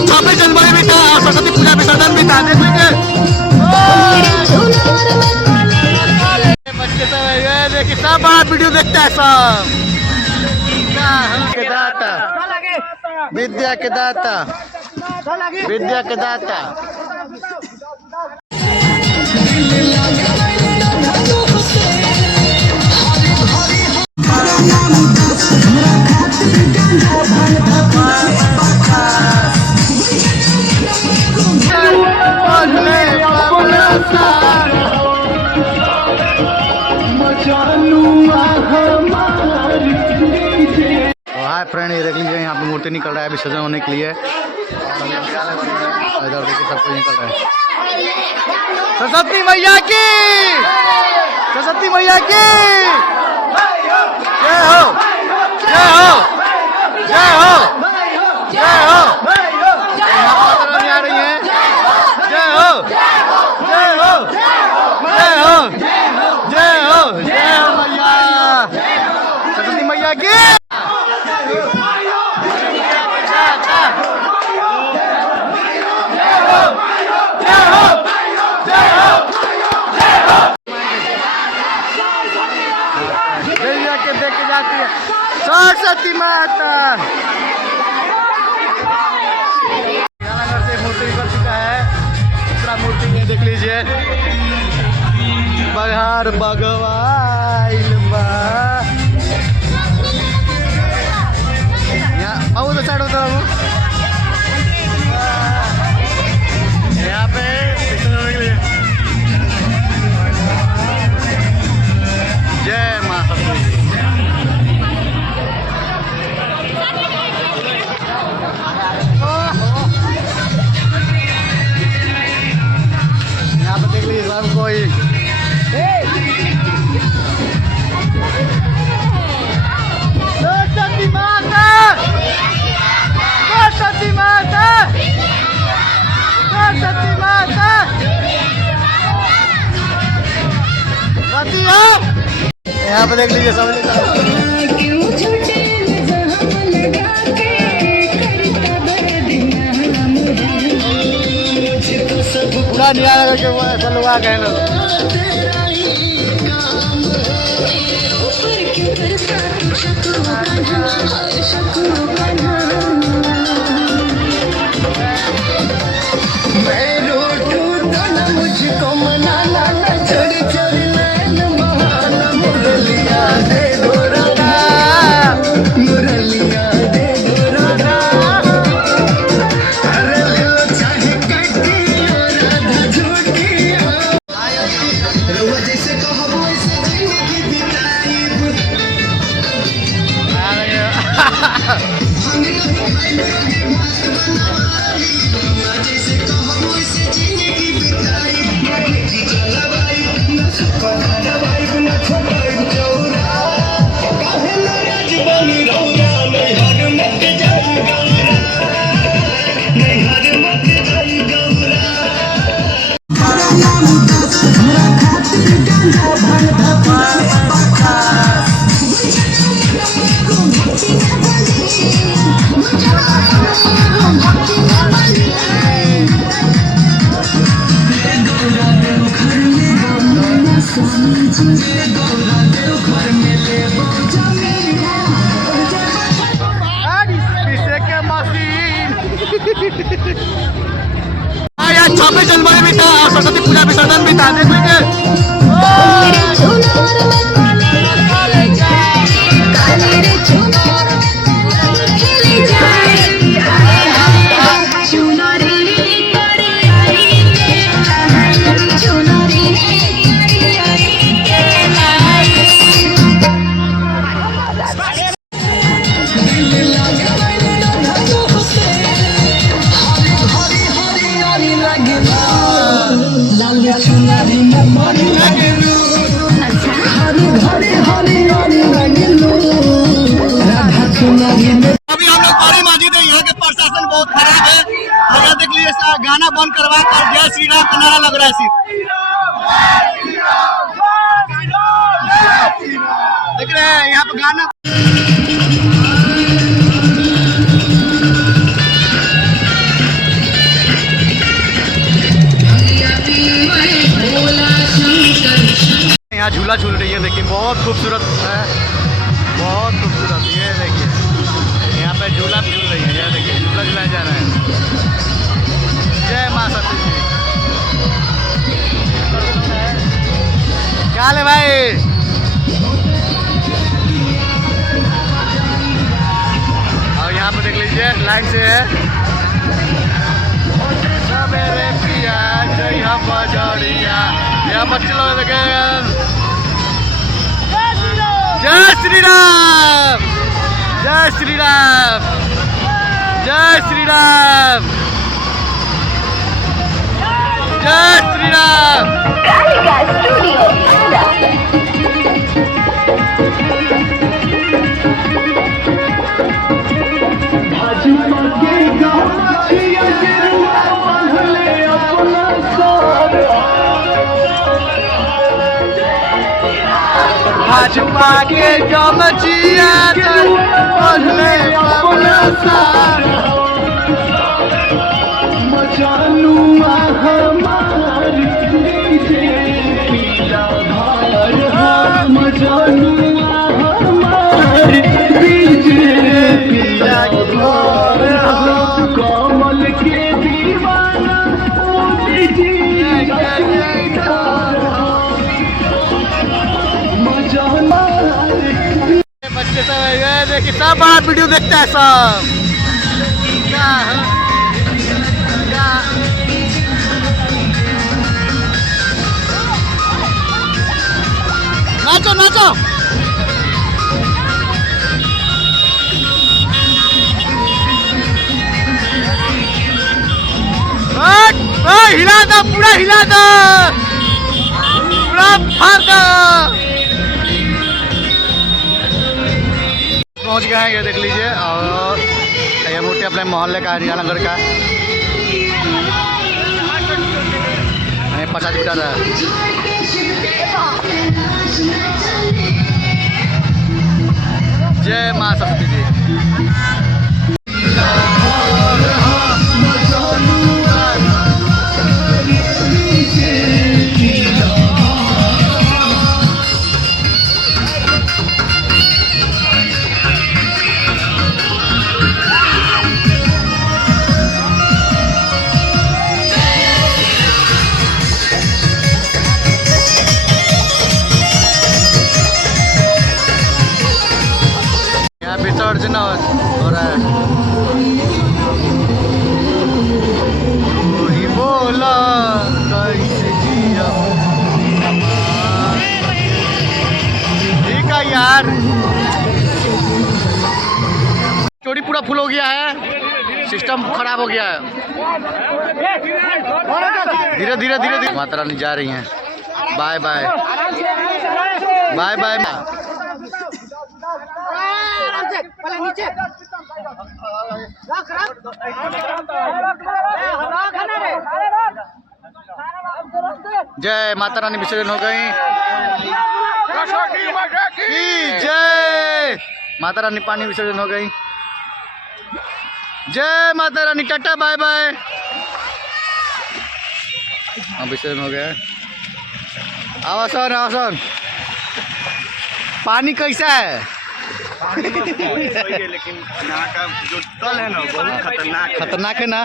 26 जनवरी भी था, सरस्वती पूजा विसर्जन भी था, देख लीजिए बच्चे सब देखिए, सब बड़ा वीडियो देखता है सब। के दाता विद्या के दाता, विद्या के दाता। हाय फ्रेंड, ये देख लीजिए यहाँ पे मूर्ति निकल रहा है विसर्जन होने के लिए। इधर देखिए सब कुछ निकल रहा है। सरस्वती मैया की, सरस्वती मैया की जय हो, जय हो, जय हो, जय हो। आ रही है, जय हो, जय हो, जय हो, जय हो, जय हो मैया, सरस्वती मैया की। देखे जाती है सरस्वती माता। नगर से मूर्ति निकल चुका है, दूसरा मूर्ति ये देख लीजिए, बघार भगवाइल बा। यहाँ तो साइड होता हूँ, यहाँ पे जय माँ सरस्वती। यहाँ पे देख लीजिए सब कोई सरस्वती माता, सरस्वती माता, सरस्वती माता आती है। यहाँ पे देख लीजिए सब पूरा निया करके वो ऐसा लोग आ गए ना। मुझको मनाना छोड़ छोड़ मुरलिया दे दो राधा, मुरलिया दे दो राधा, अरे लो चाहे कटी राधा झूठी हो, जैसे कहो वैसे जिंदगी बिताई। जैसे कहो वैसे जिंदगी बिताई। यार 26 जनवरी भी था, सरस्वती पूजा विसर्जन भी था, देख लीजिए प्रशासन बहुत खराब है। और यहाँ देख लीजिए गाना बंद करवा कर जय श्री राम का नारा लग रहा है सिर्फ। देख रहे हैं यहाँ पे गाना झूला झूल रही है। देखिए बहुत खूबसूरत है, बहुत खूबसूरत। ये देखिए यहाँ पे झूला झूल रही है। ये देखिए झूला झूलाया जा रहा है। जय माँ सती जी। क्या हाल है भाई? और यहाँ पे देख लीजिए लाइन से है मेरे पिया जय बजड़िया। यहाँ बच्चे लोग देखे जय श्री राम, जय श्री राम, जय श्री राम, जय श्री राम। कालिका स्टूडियो भाजपा के जमचिया बोले अपना सार मजानुआ हमारी पीला भार मजानुआ हमारी पीला भार कमल के दीवाना बच्चे सब ये देखिए सब बड़ा वीडियो देखता है सब। क्या क्या नाचो नाचो। हिला दो, पूरा हिला दो, पूरा फाड़ दो। पहुंच गए हैं, ये देख लीजिए। और ये मूर्ति अपने मोहल्ले का हरियाणा नगर का 50 मीटर है। जय माँ सरस्वती जी। विसर्जन हो रहा है। वही बोला कैसे जिया। ठीक है यार, चोरी पूरा फुल हो गया है, सिस्टम खराब हो गया है। धीरे धीरे धीरे धीरे माता रानी जा रही हैं। Bye bye bye bye. जय माता रानी विसर्जन हो गई। जय माता रानी पानी विसर्जन हो गई। जय माता रानी, टाटा बाय बाय। विसर्जन हो गया। आवासन आवासन। पानी कैसा है? पानी तो सही है, लेकिन यहाँ का जो तल है ना बहुत खतरनाक है ना।